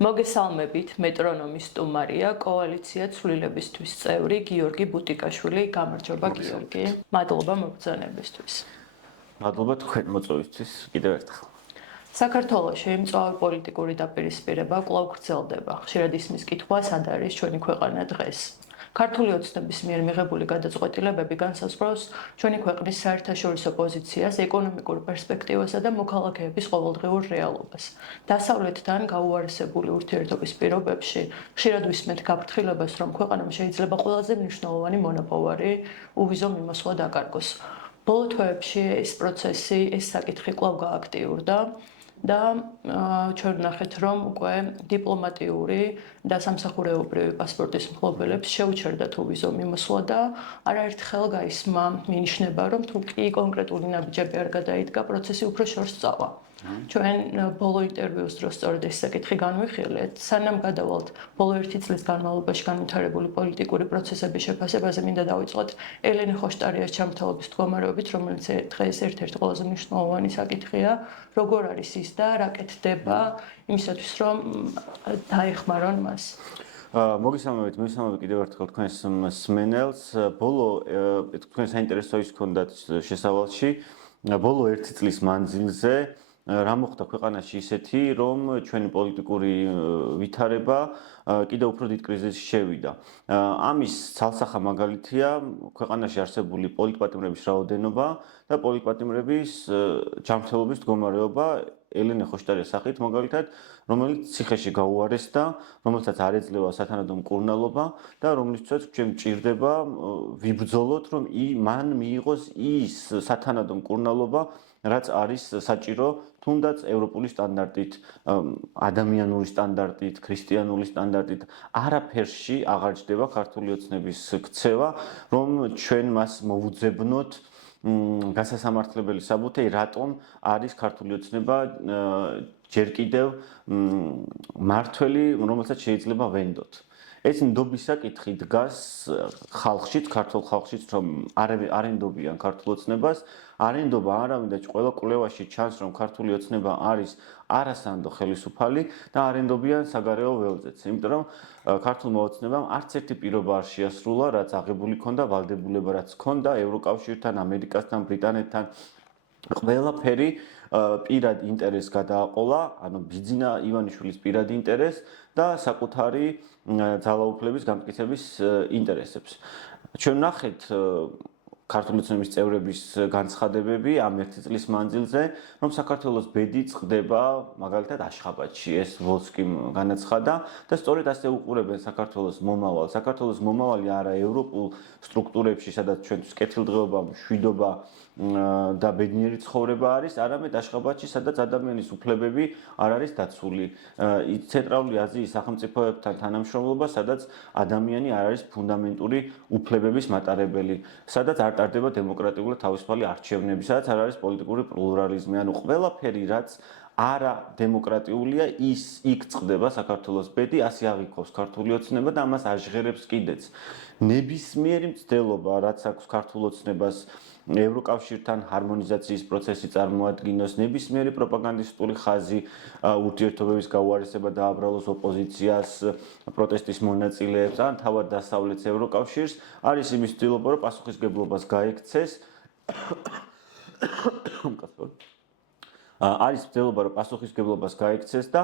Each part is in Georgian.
მოგესალმებით, მეტრონომის სტუმარია, კოალიცია ცვლილებისთვის წევრი გიორგი ბუტიკაშვილი. გამარჯობა გიორგი. მადლობა მოგზაურობისთვის. მადლობა თქვენ მოწვევისთვის კიდევ ერთხელ. საქართველოში მწვავე პოლიტიკური დაპირისპირება კვლავ გრძელდება. ხშირად ისმის კითხვა, სად არის ჩვენი ქვეყანა დღეს. ქართული ოცნების მიერ მიღებული გადაწყვეტილებები განსაზღვრავს ჩვენი ქვეყნის საერთაშორისო პოზიციას, ეკონომიკურ პერსპექტივასა და მოქალაქეების ყოველდღიურ რეალობას. დასავლეთთან გაუარესებული ურთიერთობის პირობებში ხშირად ვისმენთ გაფრთხილებას, რომ ქვეყანამ შეიძლება ყველაზე მნიშვნელოვანი მონოპოვარი უვიზო მიმოსვლა დაკარგოს. ბოლო თვეებში ეს პროცესი, ეს საკითხი კვლავ გააქტიურდა. და ჩვენ ვნახეთ, რომ უკვე დიპლომატიური და სამსახურეობრივი პასპორტის მფლობელებს შეუჩერდათ უვიზო მიმოსვლა და არაერთხელ გაისმა მინიშნება, რომ თუ კი კონკრეტული ნაბიჯები არ გადაიდგა, პროცესი უფრო შორს წავა. ჩვენ ბოლო ინტერვიუს დროს სწორედ ეს საკითხი განვიხილეთ. სანამ გადავალთ ბოლო 1 წლის განმავლობაში განვითარებული პოლიტიკური პროცესების შეფასებაზე, მინდა დავიწყოთ ელენე ხოშტარიას ჩამოთვალების მდგომარეობით, რომელიც დღეს ერთ-ერთი ყველაზე მნიშვნელოვანი საკითხია, როგორ არის ის და რა კეთდება იმისათვის, რომ დაეხმარონ მას. მოგესალმებით კიდევ ერთხელ თქვენს მსმენელს. ბოლო თქვენ საინტერესო ის გქონდათ შესავალში, ბოლო 1 წლის მანძილზე რა მოხდა ქვეყანაში ისეთი, რომ ჩვენი პოლიტიკური ვითარება კიდევ უფრო დიდ კრიზისში შევიდა. ამის ცალსახა მაგალითია ქვეყანაში არსებული პოლიტპატიმრების რაოდენობა და პოლიტპატიმრების ჯანმრთელობის მდგომარეობა ელენე ხოშტარიას სახით მაგალითად, რომელიც ციხეში გაუარესდა, რომელსაც არ ეძლევა სათანადო მკურნალობა და რომლისთვისაც ჩვენ მჭირდება ვიბრძოლოთ, რომ მან მიიღოს ის სათანადო მკურნალობა, რაც არის საჭირო თუნდაც ევროპული სტანდარტით, ადამიანური სტანდარტით, ქრისტიანული სტანდარტით, არაფერში აღარ ჯდება ქართული ოცნების ქცევა, რომ ჩვენ მას მოვუძებნოთ გასასამართლებელი საბუთი, რატომ არის ქართული ოცნება ჯერ კიდევ მართველი, რომელსაც შეიძლება ვენდოთ. ეს ნდობის საკითხი დგას ხალხშიც, ქართულ ხალხშიც, რომ არ ენდობიან ქართულ ოცნებას, არ ენდობა არავინ და ყველა კვლევაში ჩანს, რომ ქართული ოცნება არის არასანდო ხელისუფალი და არ ენდობიან საგარეო ველზეც. იმიტომ რომ ქართულმა ოცნებამ არც ერთი პირობა არ შეასრულა, რაც აღებული ქონდა, ვალდებულება რაც ქონდა ევროკავშირთან, ამერიკასთან, ბრიტანეთთან. ყველაფერი პირად ინტერესს გადააყოლა, ანუ ბიძინა ივანიშვილის პირად ინტერესს და საკუთარი ძალაუფლების გამტკიცების ინტერესებს. ჩვენ ვნახეთ ქართული ოცნების წევრების განცხადებები ამ 1 წლის მანძილზე, რომ საქართველოს ბედი წყდება მაგალითად აშხაბადში, ეს ვოლსკიმ განაცხადა და სწორედ ასე უყურებენ საქართველოს მომავალს. საქართველოს მომავალი არა ევროპულ სტრუქტურებში, სადაც ჩვენთვის კეთილდღეობა, მშვიდობა და ბედნიერი ცხოვრება არის, არამედ აშხაბადში, სადაც ადამიანის უფლებები არ არის დაცული. ცენტრალური აზიის სახელმწიფოებთან თანამშრომლობა, სადაც ადამიანი არ არის ფუნდამენტური უფლებების მატარებელი, სადაც არ ტარდება დემოკრატიული თავისუფალი არჩევნები, სადაც არ არის პოლიტიკური პლურალიზმი, ანუ ყველაფერი, რაც არა დემოკრატიულია, იქ წყდება საქართველოს ბედი, ასე აღიქოვს ქართული ოცნება და ამას აჟღერებს კიდეც. ნებისმიერი მცდელობა, რაც აქვს ქართულ ოცნებას ევროკავშირთან ჰარმონიზაციის პროცესი წარმოადგინოს, ნებისმიერი პროპაგანდისტული ხაზი ურთიერთობების გაუარესება დააბრალოს ოპოზიციას, პროტესტის მონაწილეებს ან თავად დასავლეთს ევროკავშირს, არის იმის ცდილობა, რომ პასუხისმგებლობას გაექცეს. არის ცდილობა, რომ პასუხისმგებლობას გაექცეს და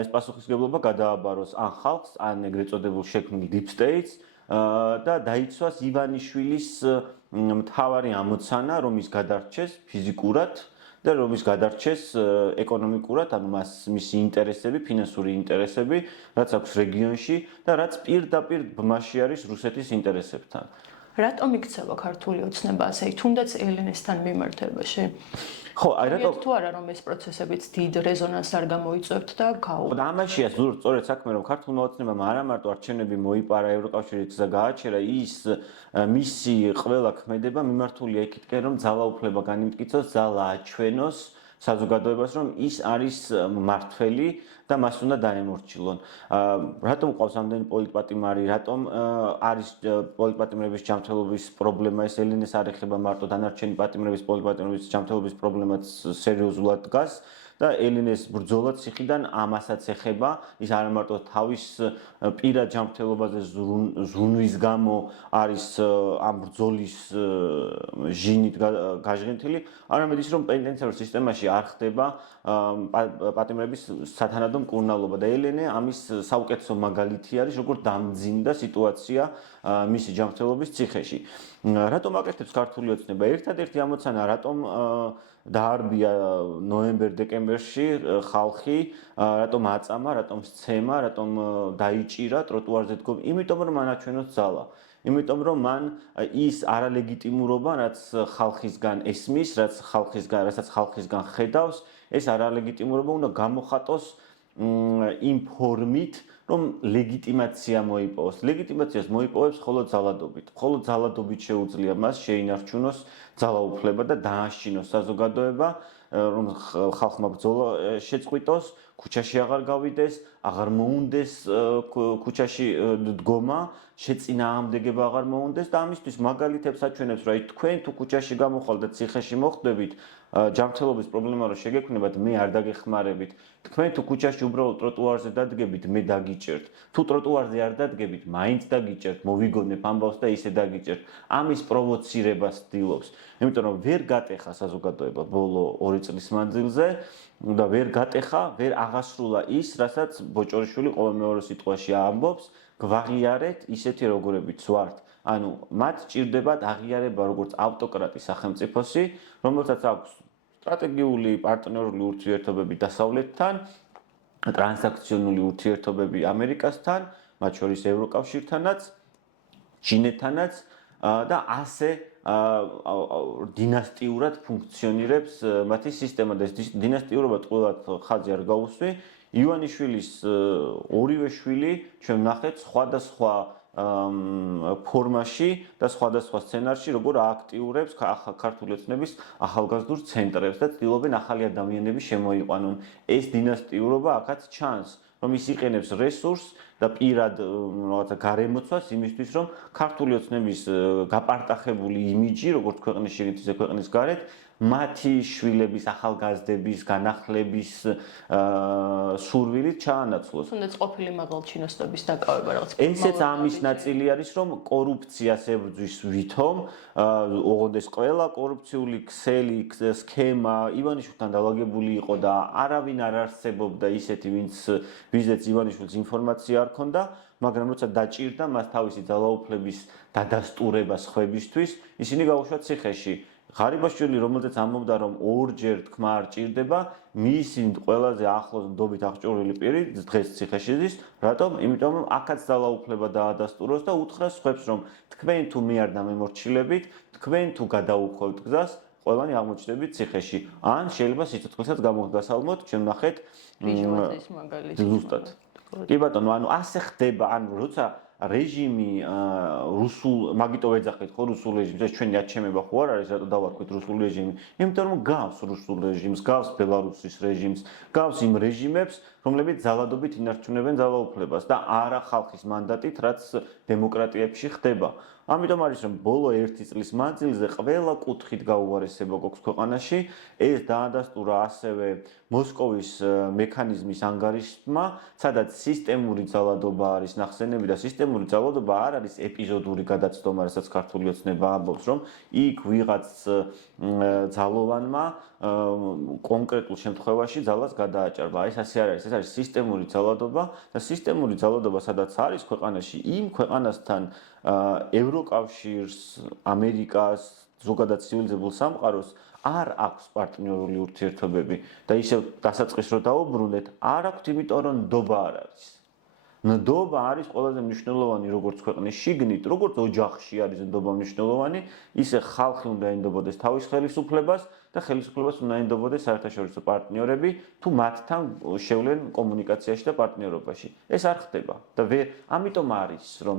ეს პასუხისმგებლობა გადააბაროს ან ხალხს, ან ეგრეთ წოდებულ შექმნილ deep states და დაიცვას ივანიშვილის მთავარი ამოცანა, რომ ის გადარჩეს ფიზიკურად და რომ ის გადარჩეს ეკონომიკურად, ანუ მისი ინტერესები, ფინანსური ინტერესები, რაც აქვს რეგიონში და რაც პირდაპირ ბმაში არის რუსეთის ინტერესებთან. რატომ იქცევა ქართული ოცნება ასე, თუნდაც ელენესთან მიმართებაში? ხო, რატომ თუ არა რომ ეს პროცესებიც დიდ რეზონანსს არ გამოიწვევთ და და ამაშია სწორედ საქმე, რომ ქართულმა ოცნებამ არა მარტო არჩევნები მოიპარა, ევროკავშირის გზა გააჩერა, ის მისი ყველა ქმედება მიმართულია იქითკენ, რომ ძალაუფლება განიმტკიცოს, ძალა აჩვენოს საზოგადოებას, რომ ის არის მმართველი და მას უნდა დაემორჩილონ. რატომ ყავს ამდენი პოლიტპატიმარი, რატომ არის პოლიტპატიმრების ჯანმრთელობის პრობლემა, ეს ელენეს არ ეხება მარტო, დანარჩენი პატიმრების პოლიტპატიმრების ჯანმრთელობის პრობლემაც სერიოზულად დგას. და ელენეს ბრძოლა ციხიდან ამასაც ეხება, ის არ მარტო თავის პირად ჯანმრთელობაზე ზრუნვის გამო არის ამ ბრძოლის ჟინით გაჟღენთილი, არამედ ის რომ პენიტენციარულ სისტემაში არ ხდება პატიმრების სათანადო მკურნალობა და ელენე ამის საუკეთესო მაგალითი არის, როგორ დამძიმდა სიტუაცია მისი ჯანმრთელობის ციხეში. რატომ აკეთებს ქართული ოცნება? ერთადერთი ამოცანა, რატომ დაარბია ნოემბერ-დეკემბერში ხალხი, რატომ აწამა, რატომ სცემა, რატომ დაიჭირა ტროტუარზე დგომ? იმიტომ რომ ანაჩვენოს ძალა. იმიტომ რომ მან ის არალეგიტიმურობა, რაც ხალხისგან ესმის, რასაც ხალხისგან ხედავს, ეს არალეგიტიმურობა უნდა გამოხატოს იმ ფორმით, რომ ლეგიტიმაცია მოიპოვოს. ლეგიტიმაციას მოიპოვებს მხოლოდ ძალადობით. მხოლოდ ძალადობით შეუძლია მას შეინარჩუნოს ძალაუფლება და დააშინოს საზოგადოება, რომ ხალხმა ბრძოლა შეწყვიტოს, ქუჩაში აღარ გავიდეს, აღარ მოუნდეს ქუჩაში დგომა, შეწინააღმდეგება აღარ მოუნდეს და ამისთვის მაგალითებს აჩვენებს, რომ თქვენ თუ ქუჩაში გამოხვალთ და ციხეში მოხვდებით, ჯანმრთელობის პრობლემა რო შეგექმნებათ, მე არ დაგეხმარებით. თქვენ თუ ქუჩაში უბრალოდ ტროტუარზე დადგებით, მე დაგიჭერთ. თუ ტროტუარზე არ დადგებით, მაინც დაგიჭერთ, მოვიგონებ ამბავს და ისე დაგიჭერთ. ამის პროვოცირებას ცდილობს. იმიტომ რომ ვერ გატეხა საზოგადოება ბოლო 2 წლის მანძილზე და ვერ გატეხა, ვერ აღასრულა ის, რასაც ბოჭორიშვილი ყოველ მეორე სიტყვაში ამბობს, გვაღიარეთ ისეთი როგორებიც ვართ. ანუ მათ ჭირდებათ აღიარება როგორც ავტოკრატის სახელმწიფოსი, რომელსაც აქვს სტრატეგიული პარტნიორული ურთიერთობები დასავლეთთან, ტრანსაქციონული ურთიერთობები ამერიკასთან, მათ შორის ევროკავშირთანაც, ჩინეთთანაც და ასე დინასტიურად ფუნქციონირებს მათი სისტემა და ეს დინასტიურობა ტყუილად ხაზი არ გაუსვი. ივანიშვილის ორივე შვილი ჩვენ ვნახეთ სხვადასხვა ფორმაში და სხვადასხვა სცენარში, როგორ ააქტიურებს ქართული ოცნების ახალგაზრდულ ცენტრებს და ცდილობენ ახალი ადამიანები შემოიყვანონ. ეს დინასტიურობა აქაც ჩანს, რომ ის იყენებს რესურსს და პირად რაღაცა გარემოცვას იმისთვის, რომ ქართული ოცნების გაპარტახებული იმიჯი, როგორც ქვეყნის შიგნით, ისე ქვეყნის გარეთ, მათი შვილების, ახალგაზრდების, განახლების სურვილით ჩაანაცვლოს. თუნდაც ყოფილი მაღალჩინოსნების დაკავება რაღაც. ესეც ამის ნაწილი არის, რომ კორუფციას ებრძვის ვითომ, ოღონდეს ყველა კორუფციული ქსელი, სქემა ივანიშვილთან დაალაგებული იყო და არავინ არ არსებობდა ისეთი, ვიზეც ივანიშვილს ინფორმაცია არ ჰქონდა, მაგრამ როცა დაჭირდა მას თავისი ძალაუფლების დადასტურება სხვებისთვის, ისინი გაუშვათ ციხეში. ღარიბაშვილი, რომელზეც ამბობდა, რომ ორჯერ თქმა არ ჭირდება, მისი ყველაზე ახლოს ნდობით აღჭურვილი პირი დღეს ციხეში ზის. რატომ? იმიტომ რომ აქაც ძალაუფლება დაადასტუროს და უთხრას სხვებს, რომ თქვენ თუ მე არ დამემორჩილებით, თქვენ თუ გადაუხევთ გზას, ყველანი აღმოჩნდებით ციხეში. ან შეიძლება სიცოცხლესაც გამოგასალმოთ, ჩვენ ვნახეთ ბიჟვაძის მაგალითი. ზუსტად. კი ბატონო, ანუ ასე ხდება, ანუ როცა რეჟიმი რუსულ მაგიტო ეძახით ხო რუსულ რეჟიმს, ეს ჩვენი აჩემება ხო არ არის, რატო დავარქვით რუსულ რეჟიმი? იმიტომ რომ გავს რუსულ რეჟიმს, გავს ბელარუსის რეჟიმს, გავს იმ რეჟიმებს, რომლებიც ძალადობით ინარჩუნებენ ძალაუფლებას და არა ხალხის მანდატით, რაც დემოკრატიებში ხდება. ამიტომ არის რომ ბოლო 1 წლის მანძილზე ყველა კუთხით გაუარესება გვაქვს ქვეყანაში, ეს დაადასტურა ასევე მოსკოვის მექანიზმის ანგარიშმა, სადაც სისტემური ძალადობა არის ნახსენები და სისტემური ძალადობა არ არის ეპიზოდური გადაცდომა, რასაც ქართული ოცნება ამბობს, რომ იქ ვიღაც ძალოვანმა კონკრეტულ შემთხვევაში ძალას გადააჭარბა. ეს ასე არ არის, ეს არის სისტემური ძალადობა და სისტემური ძალადობა სადაც არის ქვეყანაში, იმ ქვეყანასთან ევროკავშირს, ამერიკას, ზოგადად ცივილიზებულ სამყაროს არ აქვს პარტნიორული ურთიერთობები და ისევ დასაწყისს რო დაუბრუნდეთ, არ აქვს, იმიტომ რომ ნდობა არ არის. ნდობა არის ყველაზე მნიშვნელოვანი როგორც ქვეყნის შიგნით, როგორც ოჯახში არის ნდობა მნიშვნელოვანი, ისე ხალხი უნდა ენდობოდეს თავის ხელისუფლებას და ხელისუფლებას უნდა ენდობოდეს საერთაშორისო პარტნიორები, თუ მათთან შევლენ კომუნიკაციაში და პარტნიორობაში. ეს არ ხდება და ამიტომ არის, რომ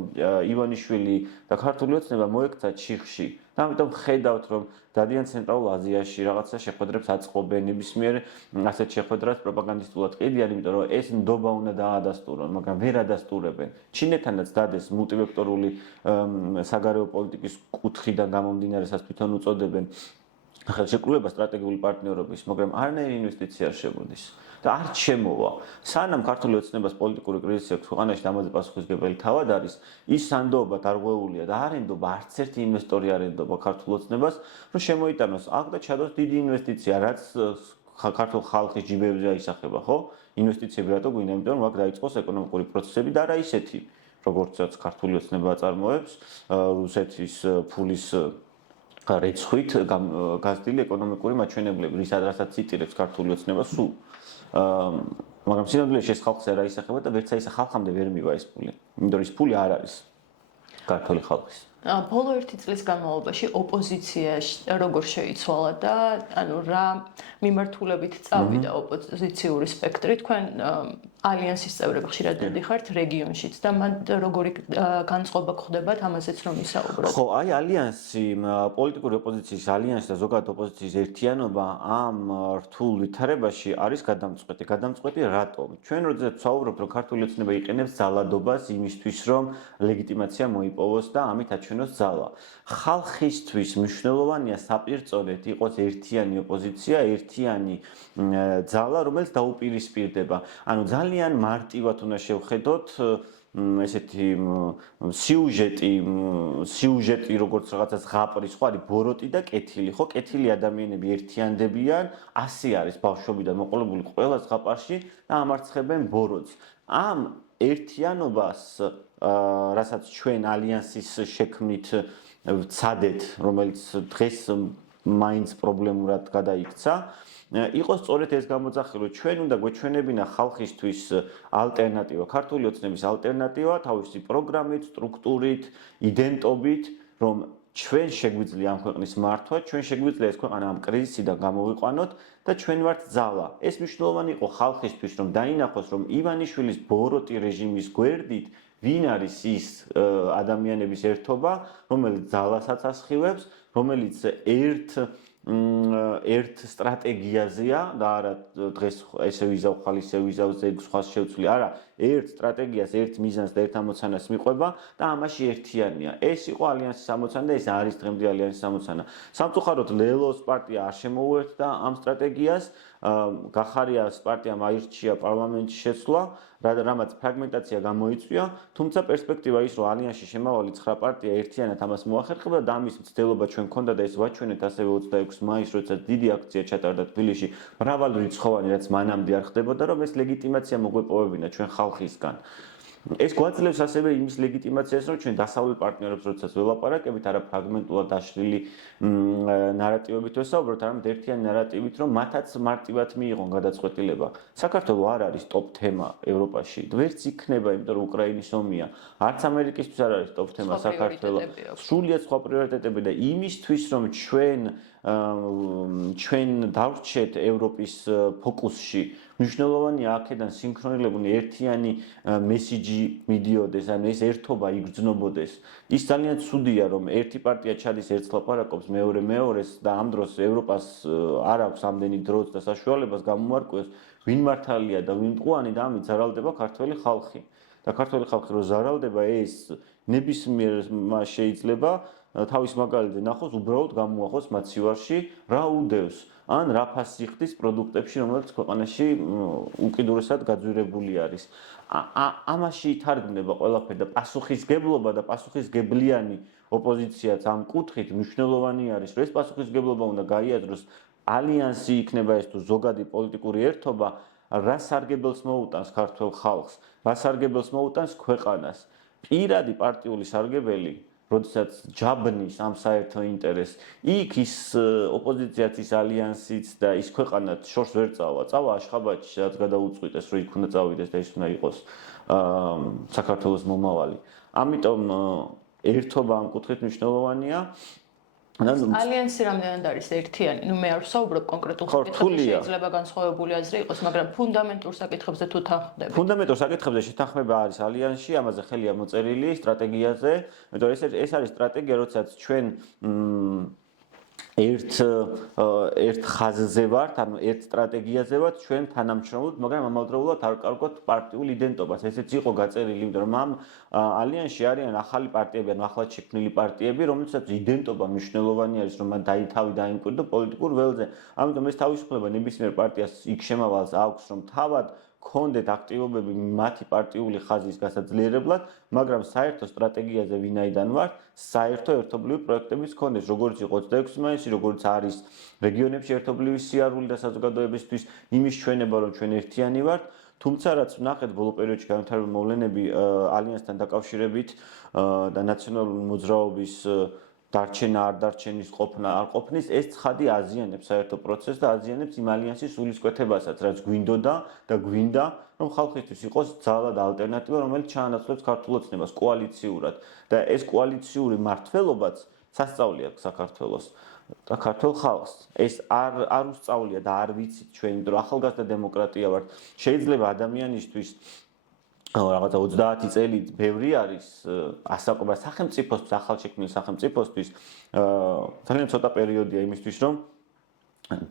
ივანიშვილი და ქართული ოცნება მოექცა ჩიხში და ამიტომ ხედავთ, რომ დადიან ცენტრალურ აზიაში რაღაცა შეხვედრებს აწყობენ, ნებისმიერ ასეთ შეხვედრას პროპაგანდისტულად ყიდიან, იმიტომ რომ ეს ნდობა უნდა დაადასტურონ, მაგრამ ვერ ადასტურებენ. ჩინეთთანაც დადეს მულტივექტორული საგარეო პოლიტიკის კუთხიდან გამომდინარე, რასაც თვითონ უწოდებენ ახლა შეკრულება სტრატეგიული პარტნიორობის, მაგრამ არანაირი ინვესტიცია არ შეგვდის. და არ შემოვა. სანამ ქართული ოცნებას პოლიტიკური კრიზისი აქვს ქვეყანაში და ამაზე პასუხისმგებელი თავად არის, ის სანდოობა დარღვეულია და არ ენდობა არც ერთი ინვესტორი არ ენდობა ქართულ ოცნებას, რომ შემოიტანოს აქ და ჩადოს დიდი ინვესტიცია, რაც ქართულ ხალხის ჯიბებზე აისახება, ხო? ინვესტიციები რატო გვინდა, იმიტომ რომ აქ დაიწყოს ეკონომიკური პროცესები და არა ისეთი, როგორცაც ქართული ოცნება აწარმოებს, რუსეთის ფულის რეცხვით გაზრდილი ეკონომიკური მაჩვენებლები, რასაც ციტირებს ქართული ოცნება სულ. მაგრამ სინამდვილეში ეს ხალხს არ აისახება და ვერც აისა ხალხამდე ვერ მივა ეს ფული. იმიტომ რომ ეს ფული არ არის ქართული ხალხის. ბოლო 1 წლის განმავლობაში ოპოზიცია როგორ შეიცვალა და ანუ რა მიმართულებით წავიდა ოპოზიციური სპექტრი, თქვენ ალიანსის წევრები ხშირად მიდიხართ რეგიონშიც და მან როგორი განწყობა გხდებათ ამაზეც რომ ისაუბროთ. ხო, აი ალიანსი, პოლიტიკური ოპოზიციის ალიანსი და ზოგადად ოპოზიციის ერთიანობა ამ რთულ ვითარებაში არის გადამწყვეტი. გადამწყვეტი რატომ? ჩვენ როდესაც ვსაუბრობთ, რომ ქართული ოცნება იყენებს ძალადობას იმისთვის, რომ ლეგიტიმაცია მოიპოვოს და ამით აჩვენოს ძალა. ხალხისთვის მნიშვნელოვანია საპირწონედ იყოს ერთიანი ოპოზიცია, ერთიანი ძალა, რომელიც დაუპირისპირდება. ანუ ძალიან მარტივად უნდა შევხედოთ ესეთი სიუჟეტი როგორც რაღაცა ზღაპრის ხო არის ბოროტი და კეთილი ხო კეთილი ადამიანები ერთიანდებიან 100 არის ბავშვობიდან მოყოლებული ყველა ზღაპარში და ამარცხებენ ბოროტს ამ ერთიანობას რასაც ჩვენ ალიანსის შექმნით ვცადეთ რომელიც დღეს მაინც პრობლემურად გადაიქცა იყო სწორედ ეს გამოძახილი რომ ჩვენ უნდა გვეჩვენებინა ხალხისთვის ალტერნატივა, ქართული ოცნების ალტერნატივა თავისი პროგრამით, სტრუქტურით, იდენტობით, რომ ჩვენ შეგვიძლია ამ ქვეყნის მართვა, ჩვენ შეგვიძლია ეს ქვეყანა ამ კრიზისიდან გამოვიყვანოთ და ჩვენ ვართ ძალა. ეს მნიშვნელოვანი იყო ხალხისთვის, რომ დაინახოს, რომ ივანიშვილის ბოროტი რეჟიმის გვერდით ვინ არის ის ადამიანების ერთობა, რომელიც ძალასაც ასხივებს, რომელიც ერთ სტრატეგიაზეა და არა დღეს ესე ვიზავ ხალ ისე ვიზავ ზეგ სხვა შევცვლი არა ერთ სტრატეგიას ერთ მიზანს და ერთ ამოცანას მიყვება და ამაში ერთიანია ეს იყო ალიანსის ამოცანა და ეს არის დღემდე ალიანსის ამოცანა სამწუხაროდ ლელოს პარტია არ შემოუერთდა ამ სტრატეგიას გახარიას პარტიამ აირჩია პარლამენტში შეცვლა რამაც ფრაგმენტაცია გამოიწვია თუმცა პერსპექტივა ის რომ ალიანსში შემავალი 9 პარტია ერთიანად ამას მოახერხებდა და ამის მცდელობა ჩვენ გქონდა და ეს ვაჩვენეთ ასევე 26 მაისს როდესაც დიდი აქცია ჩატარდა თბილისში მრავალი რიცხოვანი რაც მანამდე არ ხდებოდა რომ ეს ლეგიტიმაცია მოგვეპოვებინა ჩვენ ხალხისგან ეს გვაძლევს ასევე იმის ლეგიტიმაციას რომ ჩვენ დასავლელ პარტნიორებს როდესაც ველაპარაკებით არა ფრაგმენტულად დაშლილი ნარატივებით ვესაუბროთ არამედ ერთიანი ნარატივით რომ მათაც მარტივად მიიღონ გადაწყვეტილება საქართველო არ არის ტოპ თემა ევროპაში ვერც იქნება იმიტომ რომ უკრაინის ომია არც ამერიკისთვის არ არის ტოპ თემა საქართველო სრულიად სხვა პრიორიტეტები და იმისთვის რომ ჩვენ დავრჩეთ ევროპის ფოკუსში მნიშვნელოვანია აქედან სინქრონირებული ერთიანი მესიჯი მიდიოდეს, ანუ ეს ერთობა იგრძნობოდეს. ის ძალიან ცუდია, რომ ერთი პარტია ჩადის ერთს ლაპარაკობს, მეორე მეორეს და ამ დროს ევროპას არ აქვს ამდენი დროც და საშუალებას გამომარკვევს, ვინ მართალია და ვინ მტყუანი და ამით ზარალდება ქართველი ხალხი. და ქართველი ხალხი რო ზარალდება, ეს ნებისმიერ შეიძლება თავის მაგალითზე ნახოს, უბრალოდ გამოახოს მაცივარში, რა უდევს ან რა ფასი ხდის პროდუქტებში, რომელიც ქვეყანაში უკიდურესად გაძვირებული არის. ამაში ითარგმნება ყველაფერი და პასუხისგებლობა და პასუხისგებლიანი ოპოზიციაც ამ კუთხით მნიშვნელოვანი არის, რომ ეს პასუხისგებლობა უნდა გაიაზროს ალიანსი იქნება ეს თუ ზოგადი პოლიტიკური ერთობა, რა სარგებელს მოუტანს ქართულ ხალხს, რა სარგებელს მოუტანს ქვეყანას. პირადი პარტიული სარგებელი როდესაც ჯაბნის ამ საერთო ინტერესს, იქ ის ოპოზიციაც ის ალიანსიც და ის ქვეყანაც შორს ვერ წავა. წავა აშხაბადში, რაც გადაუწყვიტეს, რომ იქ უნდა წავიდეს და ის უნდა იყოს საქართველოს მომავალი. ამიტომ ერთობა ამ კუთხით მნიშვნელოვანია. ალიანსი რამდენად არის ერთიანი? ნუ მე არ ვსაუბრობ კონკრეტულ საკითხებზე, შეიძლება განსხვავებული აზრი იყოს, მაგრამ ფუნდამენტურ საკითხებზე თუ თანხმდები. ფუნდამენტურ საკითხებზე შეთანხმება არის ალიანსში, ამაზე ხელია მოწერილი სტრატეგიაზე, იმიტომ რომ ეს არის სტრატეგია, როდესაც ჩვენ ერთ ხაზზე ვართ, ანუ ერთ სტრატეგიაზე ვართ, ჩვენ თანამშრომლობთ, მაგრამ ამავდროულად არ კარგოთ პარტიულ იდენტობას. ესეც იყო გაწერილი, იმიტომ რომ ამ ალიანსში არიან ახალი პარტიები, ანუ ახლად შექმნილი პარტიები, რომელსაც იდენტობა მნიშვნელოვანი არის, რომ მან თავი დაიმკვიდრო პოლიტიკურ ველზე. ამიტომ ეს თავისუფლება ნებისმიერ პარტიას იქ შემავალს აქვს, რომ თავად ქონდეთ აქტივობები მათი პარტიული ხაზის გასაძლიერებლად, მაგრამ საერთო სტრატეგიაზე ვინაიდან ვართ, საერთო ერთობლივი პროექტების ქონდეს, როგორც იყო 26 მაისი, როგორც არის რეგიონებში ერთობლივი სიარული და საზოგადოებისთვის იმის ჩვენება, რომ ჩვენ ერთიანი ვართ, თუმცა რაც ვნახეთ ბოლო პერიოდში განვითარებული მოვლენები ალიანსთან დაკავშირებით და ნაციონალური მოძრაობის დარჩენა არ დარჩენის ყოფნა არ ყოფნის ეს ცხადი აზიანებს საერთო პროცესს და აზიანებს იმ ალიანსის სულისკვეთებასაც, რაც გვინდოდა და გვინდა, რომ ხალხისთვის იყოს ძალა და ალტერნატივა, რომელიც ჩაანაცვლებს ქართულ ოცნებას კოალიციურად და ეს კოალიციური მმართველობაც სასწაული აქვს საქართველოს და ქართულ ხალხს. ეს არ უსწავლია და არ ვიცით ჩვენ, იმიტომ რომ ახალგაზრდა დემოკრატია ვართ. შეიძლება ადამიანისთვის რაღაცა 30 წელი ბევრი არის ასაკობა სახელმწიფოსთვის, ახალშექმნილ სახელმწიფოსთვის ძალიან ცოტა პერიოდია იმისთვის, რომ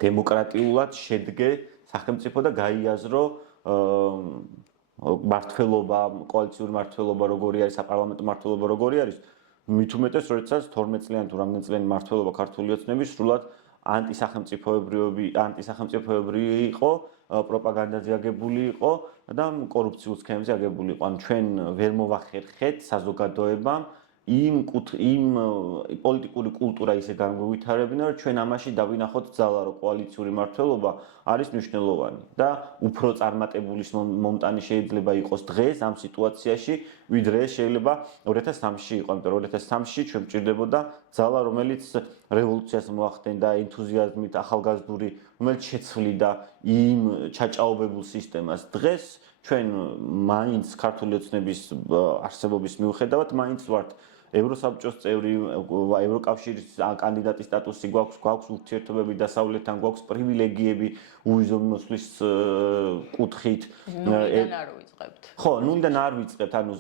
დემოკრატიულად შედგე სახელმწიფო და გაიაზრო მართლობა, კოალიციური მართლობა როგორი არის, საპარლამენტო მართლობა როგორი არის, მით უმეტეს, როდესაც 12 წლიანი თუ რამდენი წლიანი მართლობა ქართული ოცნების სრულად ანტისახელმწიფოებრივი იყო, პროპაგანდაზე აგებული იყო და კორუფციულ სქემებზე აგებული იყო. ან ჩვენ ვერ მოვახერხეთ საზოგადოებამ იმ პოლიტიკური კულტურა ისე განგვივითარებინა, რომ ჩვენ ამაში დავინახოთ ძალა, რომ კოალიციური მმართველობა არის მნიშვნელოვანი და უფრო წარმატებულის მომტანი შეიძლება იყოს დღეს ამ სიტუაციაში, ვიდრე შეიძლება 2003-ში იყო, იმიტომ რომ 2003-ში ჩვენ გვჭირდებოდა ძალა, რომელიც რევოლუციას მოახდენდა ენთუზიაზმით ახალგაზრდული, რომელიც შეცვლიდა იმ ჩაჭაობებულ სისტემას. დღეს ჩვენ მაინც ქართული ოცნების არსებობის მიუხედავად მაინც ვართ ევროსაბჭოს წევრი, ევროკავშირის კანდიდატის სტატუსი გვაქვს ურთიერთობები დასავლეთთან, გვაქვს პრივილეგიები უვიზო მოსვლის კუთხით. ნულიდან არ ვიწყებთ. ხო, ნულიდან არ ვიწყებთ, ანუ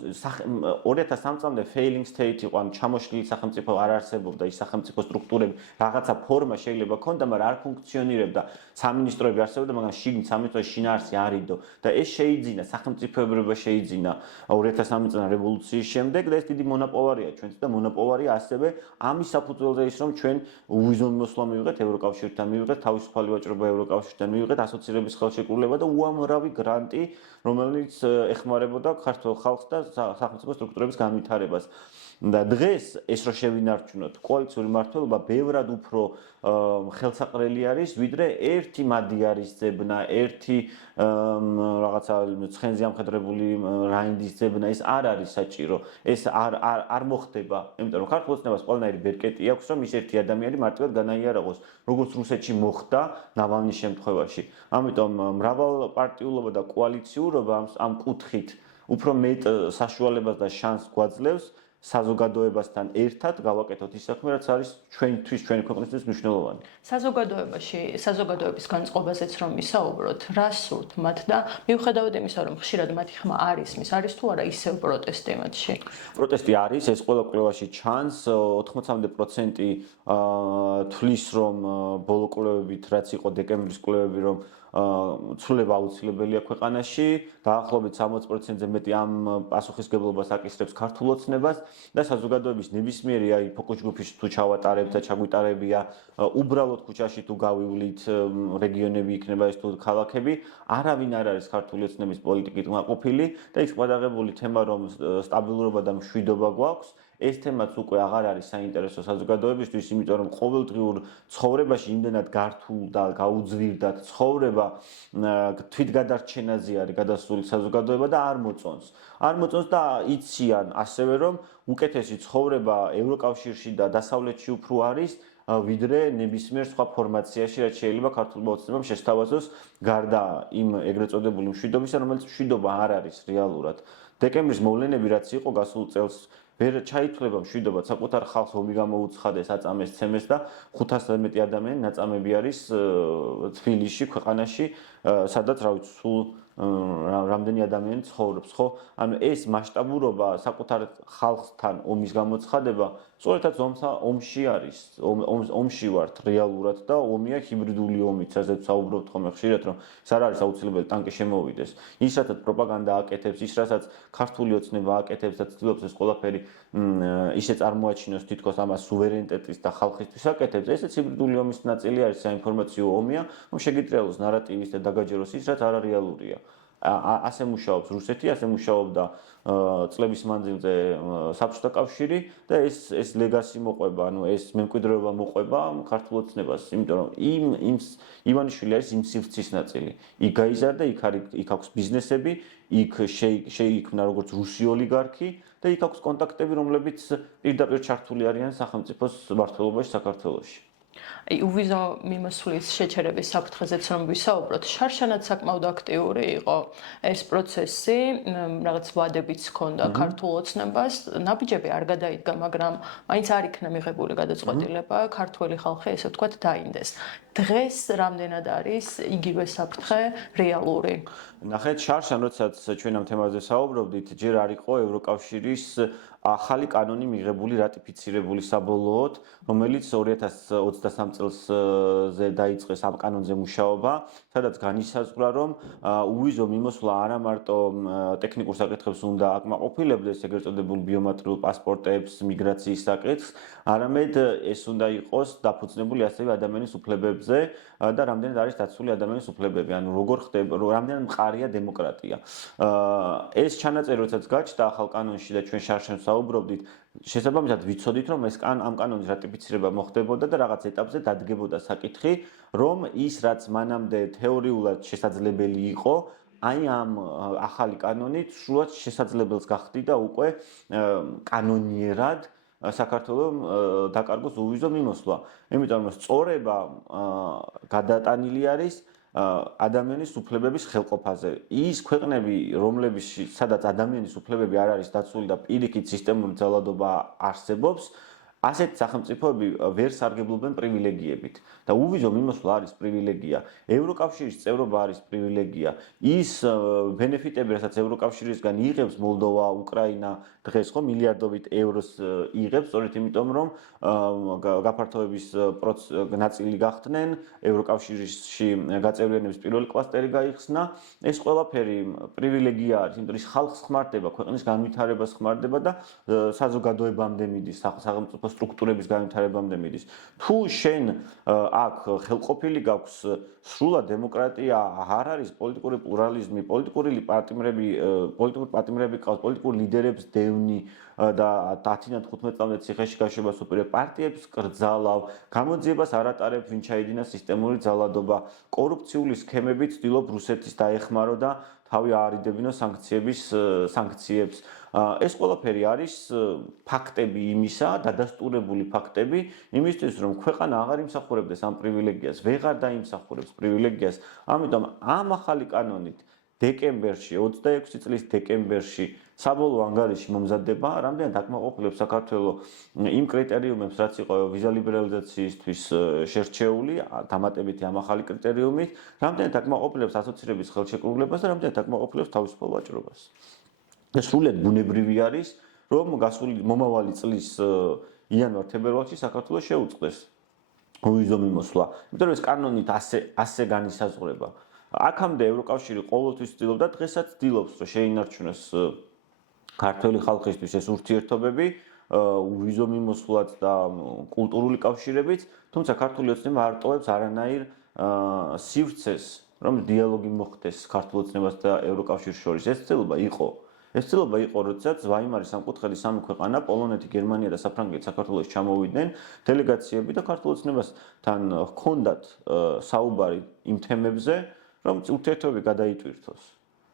2003 წლამდე failing state იყო, ანუ ჩამოშლილი სახელმწიფო არ არსებობდა, ის სახელმწიფო სტრუქტურები, რაღაცა ფორმა შეიძლება ქონდა, მაგრამ არ ფუნქციონირებდა. სამინისტროები არსებობდა, მაგრამ შიგნით სამინისტროს შინაარსი არ იდო და ეს შეიძინა, სახელმწიფოებრიობა შეიძინა 2003 წლის რევოლუციის შემდეგ და ეს დიდი მონაპოვარია ჩვენც და მონოპოვარია ასევე ამის საფუძველზე ის, რომ ჩვენ უვიზო მოსვლა მივიღეთ ევროკავშირთან, მივიღეთ თავისუფალი ვაჭრობა ევროკავშირთან, მივიღეთ ასოცირების ხელშეკრულება და უამრავი გრანტი, რომელიც ეხმარებოდა ქართულ ხალხს და სახელმწიფო სტრუქტურების განვითარებას. და დღეს ეს რო შევინარჩუნოთ, კოალიციური მმართველობა ბევრად უფრო ხელსაყრელი არის, ვიდრე ერთი მადიარის ძებნა, ერთი რაღაცა ცხენზე ამხედრებული რაინდის ძებნა, ეს არ არის საჭირო. ეს არ მოხდება, იმიტომ რომ ქართულ ოცნებას ყველანაირი ბერკეტი აქვს, რომ ის ერთი ადამიანი მარტივად განაიარაღოს, როგორც რუსეთში მოხდა ნავალნის შემთხვევაში. ამიტომ მრავალპარტიულობა და კოალიციურობა ამ კუთხით უფრო მეტ საშუალებას და შანსს გვაძლევს საზოგადოებასთან ერთად გავაკეთოთ ის საქმე, რაც არის ჩვენი ქვეყნისთვის მნიშვნელოვანი. საზოგადოების განწყობაზეც რომ ვისაუბროთ, რას სურთ მათ და მიუხედავად იმისა, რომ ხშირად მათი ხმა არ ისმის, არის თუ არა ისევ პროტესტი მათში? პროტესტი არის, ეს ყველა კვლევაში ჩანს, 80% თვლის, რომ ბოლო კვლევებით, რაც იყო დეკემბრის კვლევები, რომ ცვლილება აუცილებელია ქვეყანაში, დაახლოებით 60%-ზე მეტი ამ პასუხისგებლობას აკისრებს ქართულ ოცნებას და საზოგადოების ნებისმიერი აი ფოკუს ჯგუფის თუ ჩავატარებთ და ჩაგვიტარებია, უბრალოდ ქუჩაში თუ გავივლით, რეგიონები იქნება ეს თუ ქალაქები, არავინ არ არის ქართული ოცნების პოლიტიკით მაყოფილი და ის გადაღებული თემა, რომ სტაბილურობა და მშვიდობა გვაქვს, ეს თემაც უკვე აღარ არის საინტერესო საზოგადოებისთვის, იმიტომ რომ ყოველდღიურ ცხოვრებაში იმდენად გართულ და გაუძვირდათ ცხოვრება, თვითგადარჩენაზე არის გადასული საზოგადოება და არ მოწონს. არ მოწონს და იციან ასევე, რომ უკეთესი ცხოვრება ევროკავშირში და დასავლეთში უფრო არის, ვიდრე ნებისმიერ სხვა ფორმაციაში, რაც შეიძლება ქართულმა ოცნებამ შესთავაზოს გარდა იმ ეგრეთ წოდებული მშვიდობისა, რომელიც მშვიდობა არ არის რეალურად. დეკემბრის მოვლენები, რაც იყო გასულ წელს ვერ ჩაითვლება მშვიდობა, საკუთარ ხალხს ომი გამოუცხადეს, აწამეს, ცემეს და 500-დან მეტი ადამიანი ნაწამები არის თბილისში, ქვეყანაში, სადაც რა ვიცი, სულ რამდენი ადამიანი ცხოვრობს, ხო? ანუ ეს მასშტაბურობა საკუთარ ხალხთან ომის გამოცხადება სწორედაც ომში არის. ომში ვართ რეალურად და ომია ჰიბრიდული ომი, სადაც საუბრობთ ხოლმე ხშირად, რომ ეს არ არის აუცილებელი ტანკი შემოვიდეს. ის რასაც პროპაგანდა აკეთებს, ის რასაც ქართული ოცნება აკეთებს და ცდილობს ეს ყველაფერი ისე წარმოაჩინოს თითქოს ამას სუვერენიტეტის და ხალხისთვის აკეთებს, ესეც ჰიბრიდული ომის ნაწილი არის, საინფორმაციო ომია, რომ შეგიტრიალოს ნარატივის და დაგაჯეროს ის, რაც არარეალურია. ასე მუშაობს რუსეთი, ასე მუშაობდა წლების მანძილზე საბჭოთა კავშირი და ეს ლეგასი მოყვება, ანუ ეს მემკვიდრეობა მოყვება ქართულ ოცნებას, იმიტომ რომ ივანიშვილი არის იმ სივრცის ნაწილი. იქ გაიზარდა, იქ აქვს ბიზნესები, იქ შეიქმნა როგორც რუსი ოლიგარქი და იქ აქვს კონტაქტები, რომლებიც პირდაპირ ჩართული არიან სახელმწიფოს მმართველობაში საქართველოში. უვიზო მიმოსვლის შეჩერების საფრთხეზეც რომ ვისაუბროთ, შარშანაც საკმაოდ აქტიური იყო ეს პროცესი, რაღაც ვადებიც ჰქონდა ქართულ ოცნებას, ნაბიჯები არ გადაიდგა, მაგრამ მაინც არ იქნა მიღებული გადაწყვეტილება ქართველი ხალხი ესე ვთქვათ დაინდეს. დღეს რამდენად არის იგივე საფრთხე რეალური? ნახეთ, შარშან როდესაც ჩვენ ამ თემაზე საუბრობდით, ჯერ არ იყო ევროკავშირის ახალი კანონი მიღებული, რატიფიცირებული საბოლოოდ, რომელიც 2023 წელსზე დაიწყეს ამ კანონზე მუშაობა, სადაც განისაზღვრა, რომ უვიზო მიმოსვლა არა მარტო ტექნიკურ საკითხებს უნდა აკმაყოფილებდეს, ეგრეთ წოდებულ ბიომეტრიულ პასპორტებს, მიგრაციის საკითხს, არამედ ეს უნდა იყოს დაფუძნებული ასევე ადამიანის უფლებებზე და რამდენად არის დაცული ადამიანის უფლებები, ანუ როგორ ხდება, რამდენად მყარია დემოკრატია. ეს ჩანაწერი როდესაც გაჩნდა ახალ კანონში და ჩვენ შარშან საუბრობდით, შესაბამისად ვიცოდით, რომ ეს ამ კანონის რატიფიცირება მოხდებოდა და რაღაც ეტაპზე დადგებოდა საკითხი, რომ ის რაც მანამდე თეორიულად შესაძლებელი იყო, აი ამ ახალი კანონით სრულად შესაძლებელს გახდიდა უკვე კანონიერად საქართველოს დაკარგოს უვიზო მიმოსვლა. იმიტომ რომ სწორება გადატანილი არის ადამიანის უფლებების ხელყოფაზე. ის ქვეყნები, სადაც ადამიანის უფლებები არ არის დაცული და პირიქით სისტემური ძალადობა არსებობს, ასეთ სახელმწიფოები ვერ სარგებლობენ პრივილეგიებით. და უვიზო მიმოსვლა არის პრივილეგია. ევროკავშირის წევრობა არის პრივილეგია. ის ბენეფიტები, რასაც ევროკავშირისგან იღებს მოლდოვა, უკრაინა დღეს ხო მილიარდობით ევროს იღებს, სწორედ იმიტომ რომ გაფართოების ნაწილი გახდნენ, ევროკავშირში გაწევრიანების პირველი კლასტერი გაიხსნა. ეს ყველაფერი პრივილეგია არის, იმიტომ რომ ის ხალხს ხმარდება, ქვეყნის განვითარებას ხმარდება და საზოგადოებამდე მიდის, სახელმწიფო სტრუქტურების განვითარებამდე მიდის. თუ შენ აქ ხელყოფილი გაქვს სრულად დემოკრატია, არ არის პოლიტიკური პლურალიზმი, პოლიტიკური პარტიები ყავს, პოლიტიკური ლიდერებს დევნი და 10-15 წლამდე ციხეში გაშვებას უპირებ პარტიებს კრძალავ, გამოძიებას არ ატარებ, ვინ ჩაიდინა სისტემური ძალადობა, კორუფციული სქემებით ცდილობ რუსეთის დაეხმარო და თავი აარიდებინო სანქციებს. ეს ყველაფერი არის ფაქტები იმისა, დადასტურებული ფაქტები იმისთვის, რომ ქვეყანა აღარ იმსახურებდეს ამ პრივილეგიას, ვეღარ დაიმსახურებს პრივილეგიას. ამიტომ ამ ახალი კანონით დეკემბერში, 26 წლის დეკემბერში საბოლოო ანგარიში მომზადდება, რამდენად აკმაყოფილებს საქართველოს იმ კრიტერიუმებს, რაც იყო ვიზა ლიბერალიზაციისთვის შერჩეული, დამატებითი ამ ახალი კრიტერიუმით, რამდენად აკმაყოფილებს ასოცირების ხელშეკრულებას და რამდენად აკმაყოფილებს თავისუფალ ვაჭრობას. ეს სრულიად ბუნებრივი არის, რომ გასული მომავალი წლის იანვარ-თებერვალში საქართველოს შეუწყდეს უვიზო მიმოსვლა. იმიტომ რომ ეს კანონით ასე განისაზღვრება. აქამდე ევროკავშირი ყოველთვის ცდილობდა, დღესაც ცდილობს, რომ შეინარჩუნოს ქართველი ხალხისთვის ეს ურთიერთობები, უვიზო მიმოსვლაც და კულტურული კავშირებით, თუმცა ქართული ოცნება არ ტოვებს არანაირ სივრცეს, რომ დიალოგი მოხდეს ქართულ ოცნებას და ევროკავშირს შორის. ეს ცდილობა იყო, როდესაც ვაიმარის სამკუთხედის სამი ქვეყანა, პოლონეთი, გერმანია და საფრანგეთი საქართველოში ჩამოვიდნენ დელეგაციები და ქართულ ოცნებასთან ჰქონდათ საუბარი იმ თემებზე, რომ ურთიერთობები გადაიტვირთოს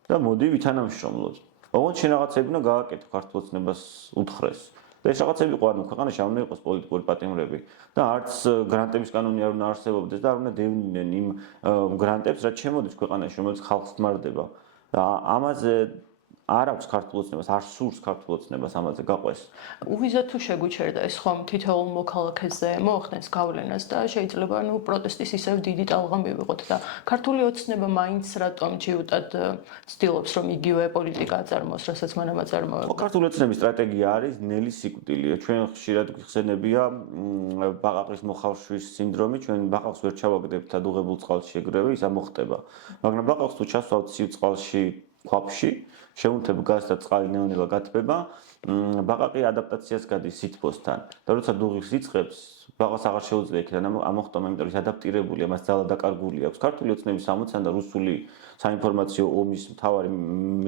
და მოდი ვითანამშრომლოთ. ოღონდ შენ რაღაცები უნდა გააკეთო ქართულ ოცნებას უთხრეს. და ეს რაღაცები იყო, ანუ ქვეყანაში არ უნდა იყოს პოლიტიკური პატიმრები და არც გრანტების კანონი არ უნდა არსებობდეს და არ უნდა დევნიდნენ იმ გრანტებს, რაც შემოდის ქვეყანაში, რომელიც ხალხს ხმარდება. და ამაზე არ აქვს ქართულ ოცნებას, არ სურს ქართულ ოცნებას ამაზე გაყვეს. უვიზა თუ შეგვიჩერდა ეს ხომ თითოეულ მოქალაქეზე მოახდენს გავლენას და შეიძლება პროტესტის ისევ დიდი ტალღა მივიღოთ და ქართული ოცნება მაინც რატომ ჯიუტად ცდილობს რომ იგივე პოლიტიკა აწარმოოს, რასაც მანამ აწარმოებდა. ქართული ოცნების სტრატეგია არის ნელი სიკვდილია. ჩვენ ხშირად გვიხსენებია ბაყაყის მოხავშვის სინდრომი, ჩვენ ბაყაყს ვერ ჩავაგდებთ და დუღებულ წყალში ეგრევე ისა მოხდება. მაგრამ ბაყაყს თუ ჩასვავთ სივ წყალში, ქვაფში, შეუნთებ გაზს და წყალი ნელ-ნელა გათბება, ბაყაყი ადაპტაციას გადის სითბოსთან. და როცა დუღის იწყებს, ბაყაყს აღარ შეუძლია იქიდან ამოხტომა, იმიტომ რომ ის ადაპტირებულია, მას ძალა დაკარგული აქვს. ქართული ოცნების ამოცანა და რუსული საინფორმაციო ომის მთავარი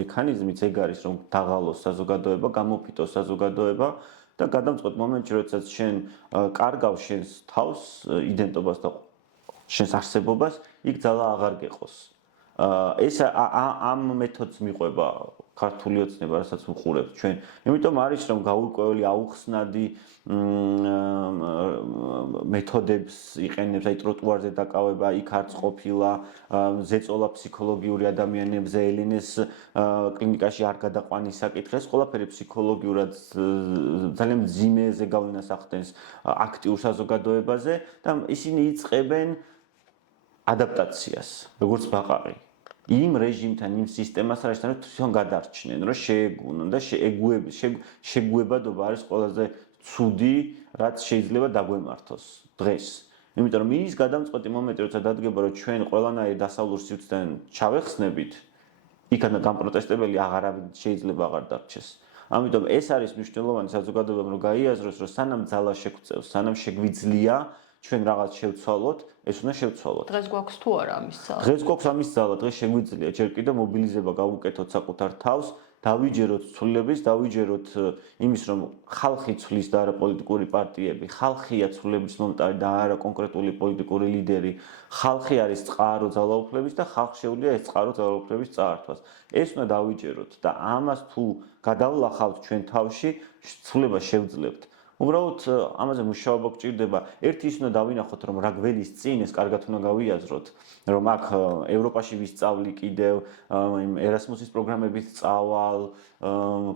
მექანიზმიც ეგ არის, რომ დაღალოს საზოგადოება, გამოფიტოს საზოგადოება და გადამწყვეტ მომენტში, როდესაც შენ კარგავს შენს თავს, იდენტობას და შენს არსებობას, იქ ძალა აღარ გეყოს. ეს ამ მეთოდს მიყვება ქართული ოცნება, რასაც ვუყურებთ ჩვენ. იმიტომ არის რომ გაურკვეველი აუხსნადი მეთოდებს იყენებს, აი ტროტუარზე დაკავება, იქ არც ყოფილა, ზეწოლა ფსიქოლოგიური ადამიანებზე, ელინეს კლინიკაში არ გადაყვანის საკითხი, ეს ყველაფერი ფსიქოლოგიურად ძალიან მძიმეზე გავლენას ახდენს აქტიურ საზოგადოებაზე და ისინი იწყებენ ადაპტაციას, როგორც ბაყაყი. იმ რეჟიმთან, იმ სისტემასთან ერთად თვითონ გადარჩნენ, რომ შეეგუნონ და შეგუებადობა არის ყველაზე ცუდი, რაც შეიძლება დაგვემართოს დღეს. იმიტომ რომ ის გადამწყვეტი მომენტი, როცა დადგება, რომ ჩვენ ყველანაირ დასავლურ სივრციდან ჩავეხსნებით, იქიდან გამპროტესტებელი აღარავინ შეიძლება აღარ დარჩეს. ამიტომ ეს არის მნიშვნელოვანი საზოგადოებამ რომ გაიაზროს, რომ სანამ ძალა შეგვწევს, სანამ შეგვიძლია ჩვენ რაღაც შევცვალოთ, ეს უნდა შევცვალოთ. დღეს გვაქვს თუ არა ამის ძალა? დღეს გვაქვს ამის ძალა, დღეს შეგვიძლია ჯერ კიდევ მობილიზება გავუკეთოთ საკუთარ თავს, დავიჯეროთ ცვლილების, დავიჯეროთ იმის, რომ ხალხი ცვლის და არა პოლიტიკური პარტიები, ხალხია ცვლილების მომტარი და არა კონკრეტული პოლიტიკური ლიდერი, ხალხი არის წყარო ძალაუფლების და ხალხს შეუძლია ეს წყარო ძალაუფლების წაართვას. ეს უნდა დავიჯეროთ და ამას თუ გადავლახავთ ჩვენ თავში, ცვლილებას შევძლებთ. უბრალოდ ამაზე მუშაობა გჭირდება. ერთი ის უნდა დავინახოთ, რომ რა გველის წინ ეს კარგად უნდა გავიაზროთ, რომ აქ ევროპაში ვისწავლი კიდევ, ერასმუსის პროგრამებით წავალ,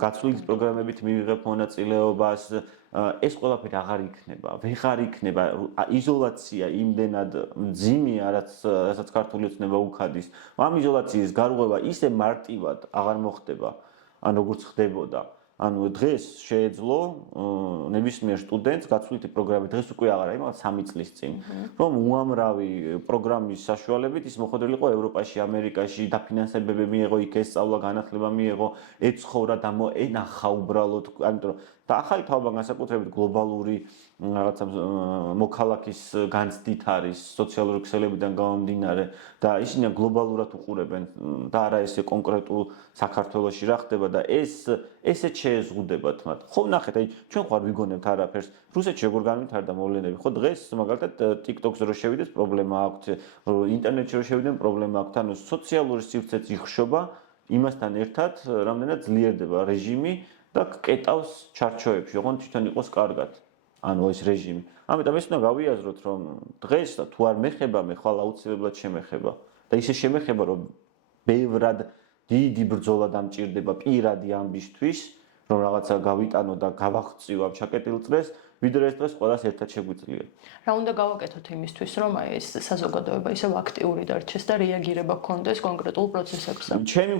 გაცვლილის პროგრამებით მივიღებ მონაწილეობას, ეს ყველაფერი აღარ იქნება, ვეღარ იქნება. იზოლაცია იმდენად მძიმეა, რასაც ქართული ოცნება უხადის. ამ იზოლაციის გარღვევა ისე მარტივად აღარ მოხდება, ან როგორც ხდებოდა. ანუ დღეს შეეძლო ნებისმიერ სტუდენტს გაცვლითი პროგრამით, დღეს უკვე აღარა, იმათ 3 წლის წინ, რომ უამრავი პროგრამის საშუალებით ის მოხვედრილი იყო ევროპაში, ამერიკაში, დაფინანსებები მიიღო, იქ ესწავლა, განათლება მიიღო, ეცხოვრა და ენახა უბრალოდ, ამიტომ და ახალი თაობა განსაკუთრებით გლობალური რაღაცა მოქალაქის განცდით არის სოციალური ქსელებიდან გამომდინარე და ისინი გლობალურად უყურებენ და არა ესე კონკრეტულ საქართველოში რა ხდება და ესეც შეეზღუდებათ მათ. ხო ნახეთ, აი ჩვენ ხარ ვიგონებთ არაფერს. რუსეთში როგორ განვითარდა მოვლენები. ხო დღეს მაგალითად TikTok-ზე რო შევიდეს პრობლემა აქვს, ინტერნეტში რო შევიდნენ პრობლემა აქვს. ანუ სოციალური სივრცეც იხშობა იმასთან ერთად, რამდენად ძლიერდება რეჟიმი და კეტავს ჩარჩოებში, ოღონდ თვითონ იყოს კარგად. ანუ ეს რეჟიმი. ამიტომ ეს უნდა გავიაზროთ, რომ დღეს თუ არ მეხება, მე ხვალ აუცილებლად შემეხება. და ისე შემეხება, რომ ბევრად დიდი ბრძოლა დამჭირდება პირადი ამბისთვის, რომ რაღაცა გავიტანო და გავაღწიო ამ ჩაკეტილ წრეს, ვიდრე ეს დღეს ყველას ერთად შეგვიძლია. რა უნდა გავაკეთოთ იმისთვის, რომ აი ეს საზოგადოება ისევ აქტიური დარჩეს და რეაგირება გქონდეს კონკრეტულ პროცესებზე? ჩვენი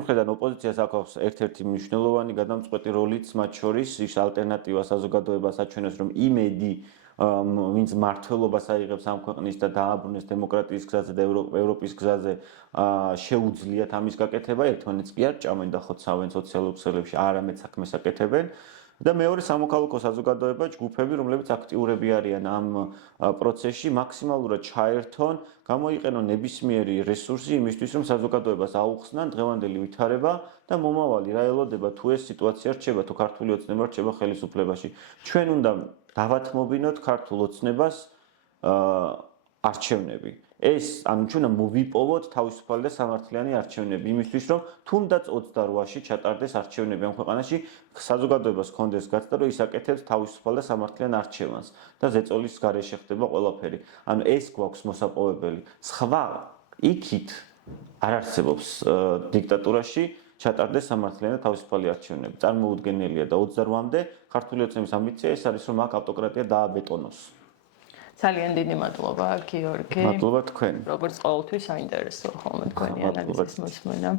მხრიდან ოპოზიციას აქვს ერთ-ერთი მნიშვნელოვანი გადამწყვეტი როლიც, მათ შორის ის ალტერნატივა საზოგადოებას აჩვენოს, რომ იმედი ვინც მართლობას აიღებს ამ ქვეყნის და დააბრუნეს დემოკრატიის გზაზე და ევროპის გზაზე შეუძლიათ ამის გაკეთება, ერთმანეთს კი არ ჭამენ და ხოცავენ სოციალურ ქსელებში, არამედ საქმეს აკეთებენ. და მეორე სამოქალაქო საზოგადოება, ჯგუფები, რომლებიც აქტიურები არიან ამ პროცესში, მაქსიმალურად ჩაერთონ, გამოიყენონ ნებისმიერი რესურსი იმისთვის, რომ საზოგადოებას აუხსნან დღევანდელი ვითარება და მომავალი რა ელოდება თუ ეს სიტუაცია რჩება, თუ ქართული ოცნება რჩება ხელისუფლებაში. ჩვენ უნდა დავათმობინოთ ქართულ ოცნებას არჩევნები. ეს ანუ ჩვენ მოვიპოვოთ თავისუფალი და სამართლიანი არჩევნები იმისთვის, რომ თუნდაც 28-ში ჩატარდეს არჩევნები ამ ქვეყანაში, საზოგადოებას ჰქონდეს გაცდა, რომ ის აკეთებს თავისუფალ და სამართლიან არჩევანს და ზეწოლის გარეშე ხდება ყველაფერი. ანუ ეს გვაქვს მოსაპოვებელი. სხვა იქით არ არსებობს დიქტატურაში. ჩატარდეს სამართლიანი და თავისუფალი არჩევნები. წარმოუდგენელია და 28-მდე ქართული ოცნების ამბიცია ეს არის, რომ აქ ავტოკრატია დააბეტონოს. ძალიან დიდი მადლობა, გიორგი. მადლობა თქვენ. როგორც ყოველთვის საინტერესოა ხოლმე თქვენი ანალიზის მოსმენა.